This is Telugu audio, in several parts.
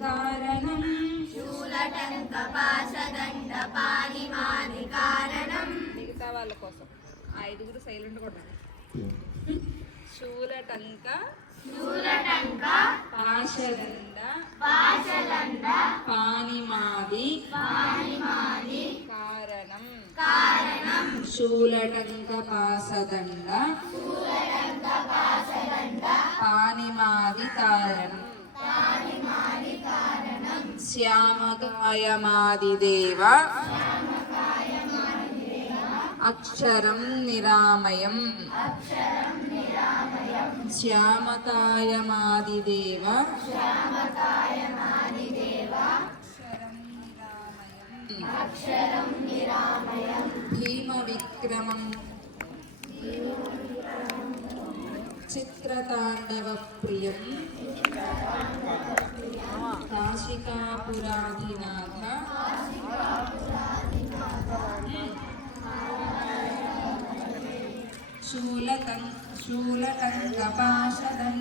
కారణం మిగతా వాళ్ళ కోసం ఆ ఐదుగురు సైలెంట్ కూడా శూలటంక పాశదండ పానిమాది కారణం శూలటంక పాశదండ పానిమాది కారణం శ్యామకాయమాదిదేవ అక్షరం నిరామయం శ్యామకాయమాదిదేవ అక్షరం నిరామయం భీమ విక్రమం చిత్రతాండవ ప్రియం కాశికాపురాధినాథ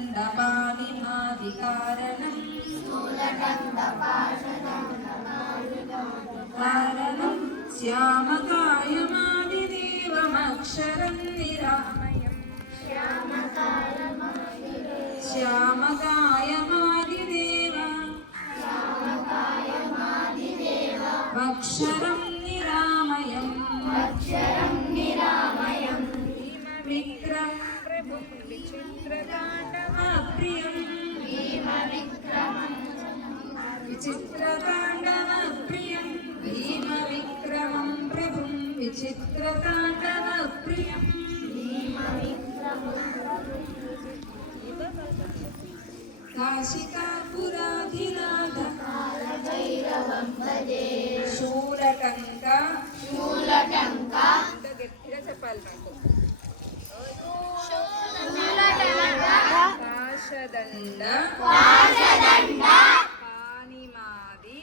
శూలకంకపాశదండపాణిమాది కారణం శ్యామకాయమాదిదేవమక్షరం నిరామయం శ్యామకాయమాదిదేవ అక్షరం నిరామయం విక్రమ ప్రభుం విచిత్రతాండవ ప్రియం విచిత్రతాండవ ప్రియం భీమ విక్రమం ప్రభుం విచిత్రతాండవ ప్రియం కాశికాపురాధినాథ శూలటంక గట్టిగా చెప్పాలి నాకు పాశదండ పానిమాది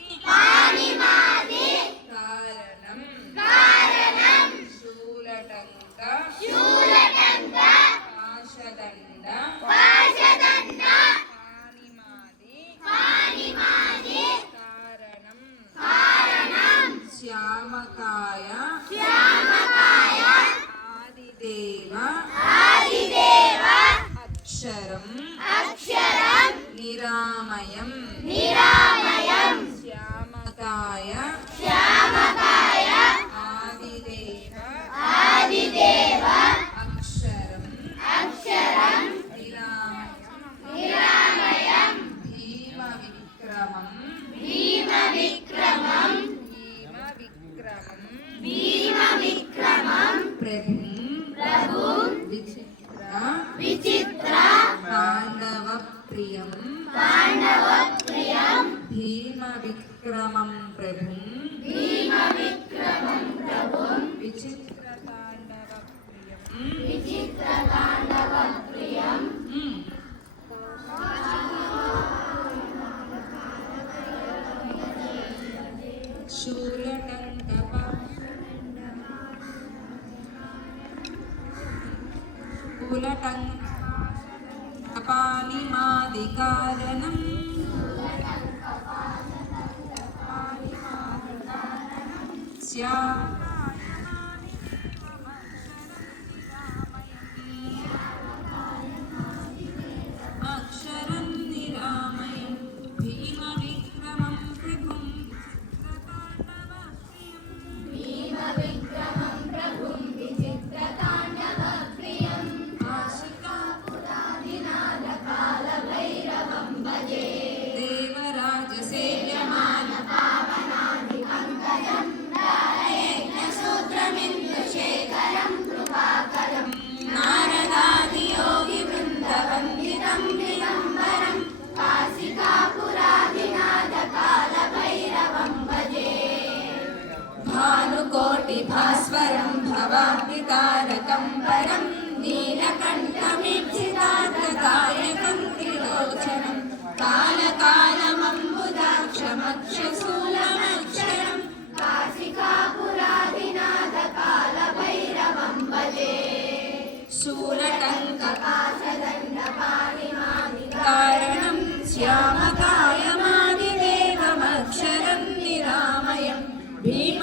కారణం శూలటంక పాశదండ కారణం శ్యామకాయ ఆదిదేవ అక్షరం నిరామయం శ్యామకాయ ఆదిదేవ అక్షరం నిరామయం భీమ విక్రమం ప్రభుం విచిత్ర పాండవ ప్రియం భీమ విక్రమం ప్రభుం విచిత్ర తాండవ ప్రియం శూలటంకపాణిమాది కారణం అక్షరం నిరామయం భీమ విక్రమం ప్రభుం భానుకోటి భాస్వరం భవామి తారకం పరం నీలకంఠమిచ్చిదార్థదాయకం త్రిలోచనం కాలకాలమంబుదాక్షమక్షశూలమక్షరం కాశికాపురాదినాథ కాలభైరవం భజే శూలటంకపాశదండపాణిమాది కారణం శ్యామకాయమాదిదేవ భీమ్